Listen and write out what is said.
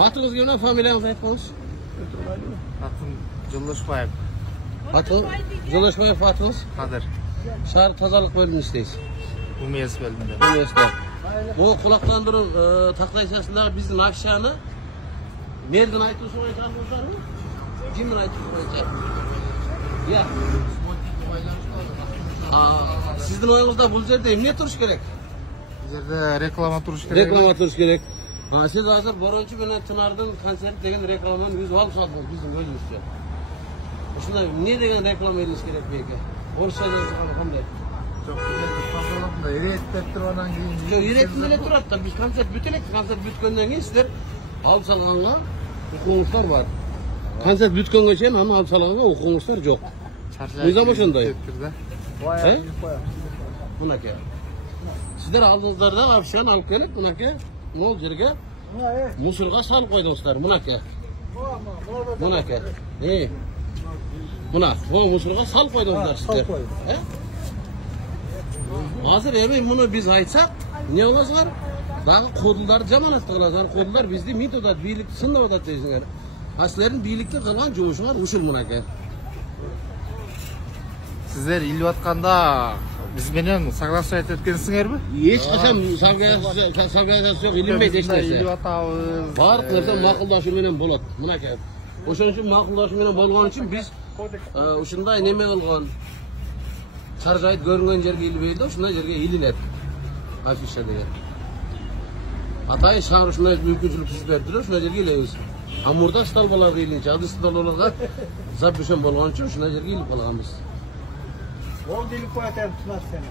Atınız gene familiyanızı aytmanız. Atım Joldoshbayev. Atın Joldoshbayev atınız. Kadir. Şehir tazalık bölümünü isteyiz. UMS bölümünde. Üniversite. O kulaklandırı taktayışasında bizim akşamı nereden aytıyorsun aytanımızlar mı? Kimden aytıyorsun aytanımızlar? Ya. Sizin oyunuzda bu yerde emniyet duruş gerek. Bizlerde reklama turuş gerek. Reklama duruş gerek. Siz hazır Boroncu bilen Tınar'dan konser degen reklamını yüz al saldınız bizim gözümüzde. Şunda ne degen reklam ediniz gerek belki? Orsa yazılan qanday? Çok güzel bir fazlalapında eretip turgandan keyin. Yok, eretip ele turadi da biz konsert bütelek, konsert bütkenden keyin sizler alып salганга hukumatlar var. Konsert bütkenge чейин аны alып salганга hukumatlar жоқ. Мыйзам ошондой. Мынакей. Сиздер алдыңыздарда апшаны алып келип, мынакей, мол жерге мусорга салып койдуңуздар, мынакей. Мынакей. Мына, мусорга салып койдуңуздар сиздер. Азыр эми муну биз айтсак, эмне кыласыңар? Дагы кодулдарды жаманатты кыласыңар. Кодулдар бизди мит атат, бийликти сындап атат дейсиңер. Силердин бийликти кылган жумушуңар ушул мынакей. Sizler ilip atkanda biz менен согласовать эткенсиңерби? Эч качан согласовать илинбейт эч нерсе. Илип атабыз. Баардык нерсе макулдашуу менен болот. Мынакей. Ошон үчүн макулдашуу менен болгон үчүн биз ушундай неме болгон чаржайт көрүнгөн жерге илбейт да, ушундай жерге илинет. Афиша деген. Атайын шаар ушундай мүмкүнчүлүк түзүп берди, ушундай жерге илебиз. Амурда столбаларга илинчи, ады столбаларга запрещен болгон үчүн ушундай жерге илип калганбыз. Ол делip koyatayım tutar seni.